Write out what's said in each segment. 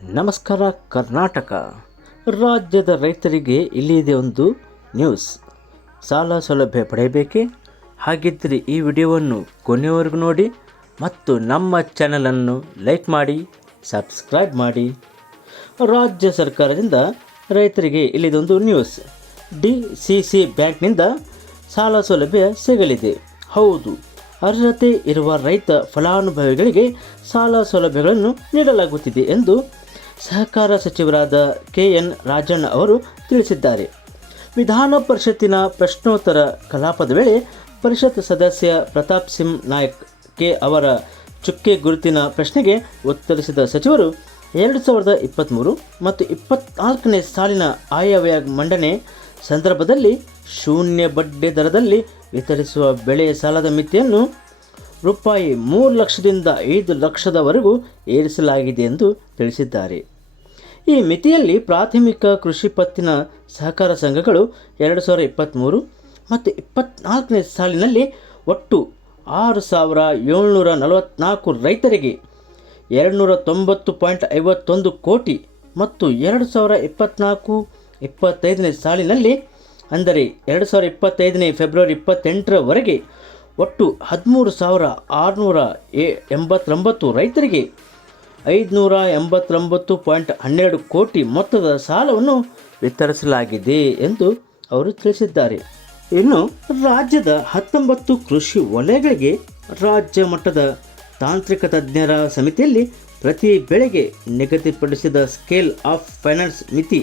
ನಮಸ್ಕಾರ, ಕರ್ನಾಟಕ. ರಾಜ್ಯದ ರೈತರಿಗೆ ಇಲ್ಲಿದೆ ಒಂದು ನ್ಯೂಸ್. ಸಾಲ ಸೌಲಭ್ಯ ಪಡೆಯಬೇಕೇ? ಹಾಗಿದ್ದರೆ ಈ ವಿಡಿಯೋವನ್ನು ಕೊನೆಯವರೆಗೂ ನೋಡಿ ಮತ್ತು ನಮ್ಮ ಚಾನಲನ್ನು ಲೈಕ್ ಮಾಡಿ, ಸಬ್ಸ್ಕ್ರೈಬ್ ಮಾಡಿ. ರಾಜ್ಯ ಸರ್ಕಾರದಿಂದ ರೈತರಿಗೆ ಇಲ್ಲಿದೊಂದು ನ್ಯೂಸ್. ಡಿ ಸಿ ಸಿ ಬ್ಯಾಂಕ್ನಿಂದ ಸಾಲ ಸೌಲಭ್ಯ ಸಿಗಲಿದೆ. ಹೌದು, ಅರ್ಹತೆ ಇರುವ ರೈತ ಫಲಾನುಭವಿಗಳಿಗೆ ಸಾಲ ಸೌಲಭ್ಯಗಳನ್ನು ನೀಡಲಾಗುತ್ತಿದೆ ಎಂದು ಸಹಕಾರ ಸಚಿವರಾದ ಕೆ ಎನ್ ರಾಜಣ್ಣ ಅವರು ತಿಳಿಸಿದ್ದಾರೆ. ವಿಧಾನ ಪರಿಷತ್ತಿನ ಪ್ರಶ್ನೋತ್ತರ ಕಲಾಪದ ವೇಳೆ ಪರಿಷತ್ ಸದಸ್ಯ ಪ್ರತಾಪ್ ಸಿಂಗ್ ನಾಯಕ್ ಕೆ ಅವರ ಚುಕ್ಕೆ ಗುರುತಿನ ಪ್ರಶ್ನೆಗೆ ಉತ್ತರಿಸಿದ ಸಚಿವರು, ಎರಡು ಸಾವಿರದ ಇಪ್ಪತ್ತ್ಮೂರು ಮತ್ತು ಇಪ್ಪತ್ನಾಲ್ಕನೇ ಸಾಲಿನ ಆಯವ್ಯಯ ಮಂಡನೆ ಸಂದರ್ಭದಲ್ಲಿ ಶೂನ್ಯ ಬಡ್ಡಿ ದರದಲ್ಲಿ ವಿತರಿಸುವ ಬೆಳೆ ಸಾಲದ ಮಿತಿಯನ್ನು ರೂಪಾಯಿ ಮೂರು ಲಕ್ಷದಿಂದ ಐದು ಲಕ್ಷದವರೆಗೂ ಏರಿಸಲಾಗಿದೆ ಎಂದು ತಿಳಿಸಿದ್ದಾರೆ. ಈ ಮಿತಿಯಲ್ಲಿ ಪ್ರಾಥಮಿಕ ಕೃಷಿ ಪತ್ತಿನ ಸಹಕಾರ ಸಂಘಗಳು ಎರಡು ಸಾವಿರದ ಇಪ್ಪತ್ತ್ಮೂರು ಮತ್ತು ಇಪ್ಪತ್ತ್ನಾಲ್ಕನೇ ಸಾಲಿನಲ್ಲಿ ಒಟ್ಟು ಆರು ಸಾವಿರ ಏಳ್ನೂರ ನಲವತ್ತ್ನಾಲ್ಕು ರೈತರಿಗೆ ಎರಡುನೂರ ತೊಂಬತ್ತು ಪಾಯಿಂಟ್ ಐವತ್ತೊಂದು ಕೋಟಿ ಮತ್ತು ಎರಡು ಸಾವಿರ ಇಪ್ಪತ್ತ್ನಾಲ್ಕು ಇಪ್ಪತ್ತೈದನೇ ಸಾಲಿನಲ್ಲಿ, ಅಂದರೆ ಎರಡು ಸಾವಿರ ಇಪ್ಪತ್ತೈದನೇ ಫೆಬ್ರವರಿ ಇಪ್ಪತ್ತೆಂಟರವರೆಗೆ ಒಟ್ಟು ಹದಿಮೂರು ಸಾವಿರ ಆರುನೂರ ಎ ಎಂಬತ್ತೊಂಬತ್ತು ರೈತರಿಗೆ ಐದುನೂರ ಎಂಬತ್ತೊಂಬತ್ತು ಪಾಯಿಂಟ್ ಹನ್ನೆರಡು ಕೋಟಿ ಮೊತ್ತದ ಸಾಲವನ್ನು ವಿತರಿಸಲಾಗಿದೆ ಎಂದು ಅವರು ತಿಳಿಸಿದ್ದಾರೆ. ಇನ್ನು ರಾಜ್ಯದ ಹತ್ತೊಂಬತ್ತು ಕೃಷಿ ವಲಯಗಳಿಗೆ ರಾಜ್ಯ ಮಟ್ಟದ ತಾಂತ್ರಿಕ ತಜ್ಞರ ಸಮಿತಿಯಲ್ಲಿ ಪ್ರತಿ ಬೆಳೆಗೆ ನಿಗದಿಪಡಿಸಿದ ಸ್ಕೇಲ್ ಆಫ್ ಫೈನಾನ್ಸ್ ಮಿತಿ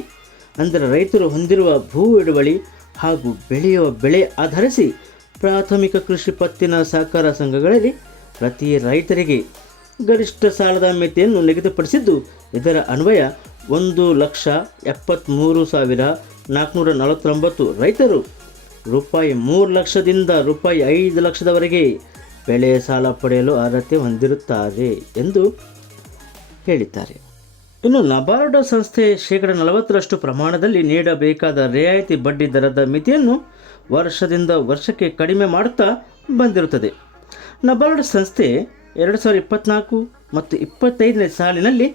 ಅಂದರೆ ರೈತರು ಹೊಂದಿರುವ ಭೂ ಹಿಡುವಳಿ ಹಾಗೂ ಬೆಳೆಯುವ ಬೆಳೆ ಆಧರಿಸಿ ಪ್ರಾಥಮಿಕ ಕೃಷಿ ಪತ್ತಿನ ಸಹಕಾರ ಸಂಘಗಳಲ್ಲಿ ಪ್ರತಿ ರೈತರಿಗೆ ಗರಿಷ್ಠ ಸಾಲದ ಮಿತಿಯನ್ನು ನಿಗದಿಪಡಿಸಿದ್ದು, ಇದರ ಅನ್ವಯ ಒಂದು ಲಕ್ಷ ಎಪ್ಪತ್ತ್ಮೂರು ಸಾವಿರ ನಾಲ್ಕುನೂರ ನಲವತ್ತೊಂಬತ್ತು ರೈತರು. ರೂಪಾಯಿ ಮೂರು ಲಕ್ಷದಿಂದ ರೂಪಾಯಿ ಐದು ಲಕ್ಷದವರೆಗೆ ಬೆಳೆ ಸಾಲ ಪಡೆಯಲು ಅರ್ಹತೆ ಹೊಂದಿರುತ್ತಾರೆ ಎಂದು ಹೇಳಿದ್ದಾರೆ. ಇನ್ನು ನಬಾರ್ಡ್ ಸಂಸ್ಥೆ ಶೇಕಡ ನಲವತ್ತರಷ್ಟು ಪ್ರಮಾಣದಲ್ಲಿ ನೀಡಬೇಕಾದ ರಿಯಾಯಿತಿ ಬಡ್ಡಿ ದರದ ಮಿತಿಯನ್ನು ವರ್ಷದಿಂದ ವರ್ಷಕ್ಕೆ ಕಡಿಮೆ ಮಾಡುತ್ತಾ ಬಂದಿರುತ್ತದೆ. ನಬಾರ್ಡ್ ಸಂಸ್ಥೆ ಎರಡು ಸಾವಿರದ ಇಪ್ಪತ್ತ್ನಾಲ್ಕು ಮತ್ತು ಇಪ್ಪತ್ತೈದನೇ ಸಾಲಿನಲ್ಲಿ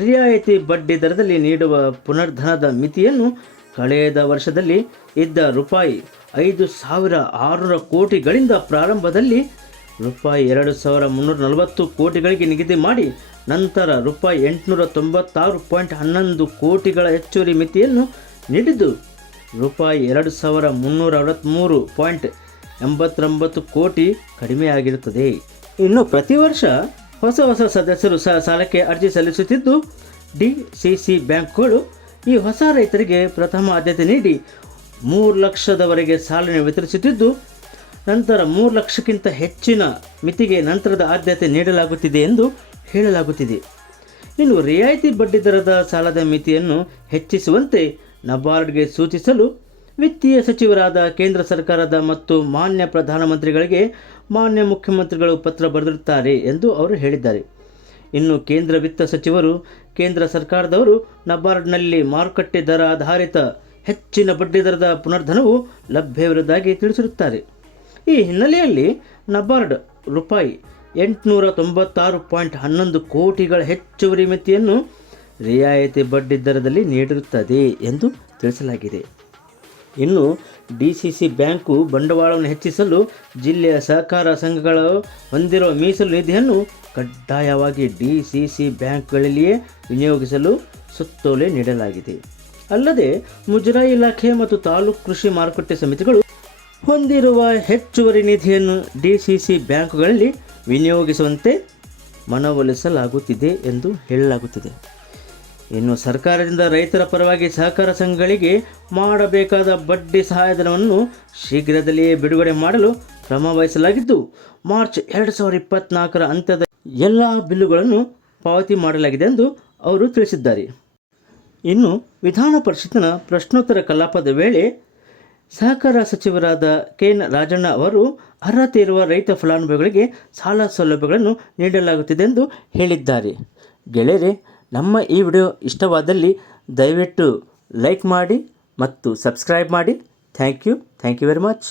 ರಿಯಾಯಿತಿ ಬಡ್ಡಿ ದರದಲ್ಲಿ ನೀಡುವ ಪುನರ್ಧನದ ಮಿತಿಯನ್ನು ಕಳೆದ ವರ್ಷದಲ್ಲಿ ಇದ್ದ ರೂಪಾಯಿ ಐದು ಸಾವಿರ ಆರುನೂರ ಕೋಟಿಗಳಿಂದ ಪ್ರಾರಂಭದಲ್ಲಿ ರೂಪಾಯಿ ಎರಡು ಸಾವಿರ ಮುನ್ನೂರ ನಲವತ್ತು ಕೋಟಿಗಳಿಗೆ ನಿಗದಿ ಮಾಡಿ ನಂತರ ರೂಪಾಯಿ ಎಂಟುನೂರ ತೊಂಬತ್ತಾರು ಪಾಯಿಂಟ್ ಹನ್ನೊಂದು ಕೋಟಿಗಳ ಹೆಚ್ಚುವರಿ ಮಿತಿಯನ್ನು ನೀಡಿದ್ದು ರೂಪಾಯಿ ಎರಡು ಸಾವಿರ ಮುನ್ನೂರ ಅರವತ್ತ್ಮೂರು ಪಾಯಿಂಟ್ ಎಂಬತ್ತೊಂಬತ್ತು ಕೋಟಿ ಕಡಿಮೆಯಾಗಿರುತ್ತದೆ. ಇನ್ನು ಪ್ರತಿ ವರ್ಷ ಹೊಸ ಹೊಸ ಸದಸ್ಯರು ಸಹ ಸಾಲಕ್ಕೆ ಅರ್ಜಿ ಸಲ್ಲಿಸುತ್ತಿದ್ದು, ಡಿ ಸಿ ಸಿ ಬ್ಯಾಂಕ್ಗಳು ಈ ಹೊಸ ರೈತರಿಗೆ ಪ್ರಥಮ ಆದ್ಯತೆ ನೀಡಿ ಮೂರು ಲಕ್ಷದವರೆಗೆ ಸಾಲ ವಿತರಿಸುತ್ತಿದ್ದು, ನಂತರ ಮೂರು ಲಕ್ಷಕ್ಕಿಂತ ಹೆಚ್ಚಿನ ಮಿತಿಗೆ ನಂತರದ ಆದ್ಯತೆ ನೀಡಲಾಗುತ್ತಿದೆ ಎಂದು ಹೇಳಲಾಗುತ್ತಿದೆ. ಇನ್ನು ರಿಯಾಯಿತಿ ಬಡ್ಡಿ ದರದ ಸಾಲದ ಮಿತಿಯನ್ನು ಹೆಚ್ಚಿಸುವಂತೆ ನಬಾರ್ಡ್ಗೆ ಸೂಚಿಸಲು ವಿತ್ತೀಯ ಸಚಿವರಾದ ಕೇಂದ್ರ ಸರ್ಕಾರದ ಮತ್ತು ಮಾನ್ಯ ಪ್ರಧಾನಮಂತ್ರಿಗಳಿಗೆ ಮಾನ್ಯ ಮುಖ್ಯಮಂತ್ರಿಗಳು ಪತ್ರ ಬರೆದಿರುತ್ತಾರೆ ಎಂದು ಅವರು ಹೇಳಿದ್ದಾರೆ. ಇನ್ನು ಕೇಂದ್ರ ವಿತ್ತ ಸಚಿವರು, ಕೇಂದ್ರ ಸರ್ಕಾರದವರು ನಬಾರ್ಡ್ನಲ್ಲಿ ಮಾರುಕಟ್ಟೆ ದರ ಆಧಾರಿತ ಹೆಚ್ಚಿನ ಬಡ್ಡಿ ದರದ ಪುನರ್ಧನವು ಲಭ್ಯವಿರುವುದಾಗಿ ತಿಳಿಸಿರುತ್ತಾರೆ. ಈ ಹಿನ್ನೆಲೆಯಲ್ಲಿ ನಬಾರ್ಡ್ ರೂಪಾಯಿ ಎಂಟುನೂರ ತೊಂಬತ್ತಾರು ಪಾಯಿಂಟ್ ಹನ್ನೊಂದು ಕೋಟಿಗಳ ಹೆಚ್ಚುವರಿ ಮಿತಿಯನ್ನು ರಿಯಾಯಿತಿ ಬಡ್ಡಿ ದರದಲ್ಲಿ ನೀಡಿರುತ್ತದೆ ಎಂದು ತಿಳಿಸಲಾಗಿದೆ. ಇನ್ನು ಡಿ ಬ್ಯಾಂಕು ಬಂಡವಾಳವನ್ನು ಹೆಚ್ಚಿಸಲು ಜಿಲ್ಲೆಯ ಸಹಕಾರ ಸಂಘಗಳು ಹೊಂದಿರುವ ಮೀಸಲು ನಿಧಿಯನ್ನು ಕಡ್ಡಾಯವಾಗಿ ಡಿ ಸಿ ಸಿ ಬ್ಯಾಂಕ್ಗಳಲ್ಲಿಯೇ ವಿನಿಯೋಗಿಸಲು ಸುತ್ತೋಲೆ ನೀಡಲಾಗಿದೆ. ಅಲ್ಲದೆ ಮುಜರಾಯಿ ಇಲಾಖೆ ಮತ್ತು ತಾಲೂಕು ಕೃಷಿ ಮಾರುಕಟ್ಟೆ ಸಮಿತಿಗಳು ಹೊಂದಿರುವ ಹೆಚ್ಚುವರಿ ನಿಧಿಯನ್ನು ಡಿ ಸಿ ಸಿ ಬ್ಯಾಂಕುಗಳಲ್ಲಿ ವಿನಿಯೋಗಿಸುವಂತೆ ಮನವೊಲಿಸಲಾಗುತ್ತಿದೆ ಎಂದು ಹೇಳಲಾಗುತ್ತಿದೆ. ಇನ್ನು ಸರ್ಕಾರದಿಂದ ರೈತರ ಪರವಾಗಿ ಸಹಕಾರ ಸಂಘಗಳಿಗೆ ಮಾಡಬೇಕಾದ ಬಡ್ಡಿ ಸಹಾಯಧನವನ್ನು ಶೀಘ್ರದಲ್ಲಿಯೇ ಬಿಡುಗಡೆ ಮಾಡಲು ಕ್ರಮ ವಹಿಸಲಾಗಿದ್ದು, ಮಾರ್ಚ್ ಎರಡು ಸಾವಿರದ ಇಪ್ಪತ್ನಾಲ್ಕರ ಅಂತ್ಯದ ಎಲ್ಲ ಬಿಲ್ಲುಗಳನ್ನು ಪಾವತಿ ಮಾಡಲಾಗಿದೆ ಎಂದು ಅವರು ತಿಳಿಸಿದ್ದಾರೆ. ಇನ್ನು ವಿಧಾನ ಪರಿಷತ್ತಿನ ಪ್ರಶ್ನೋತ್ತರ ಕಲಾಪದ ವೇಳೆ ಸಹಕಾರ ಸಚಿವರಾದ ಕೆ ಎನ್ ರಾಜಣ್ಣ ಅವರು ಅರ್ಹತೆ ಇರುವ ರೈತ ಫಲಾನುಭವಿಗಳಿಗೆ ಸಾಲ ಸೌಲಭ್ಯಗಳನ್ನು ನೀಡಲಾಗುತ್ತಿದೆ ಎಂದು ಹೇಳಿದ್ದಾರೆ. ಗೆಳೆಯರೆ ನಮ್ಮ ಈ ವಿಡಿಯೋ ಇಷ್ಟವಾದಲ್ಲಿ ದಯವಿಟ್ಟು ಲೈಕ್ ಮಾಡಿ ಮತ್ತು ಸಬ್ಸ್ಕ್ರೈಬ್ ಮಾಡಿ. Thank you. Thank you very much.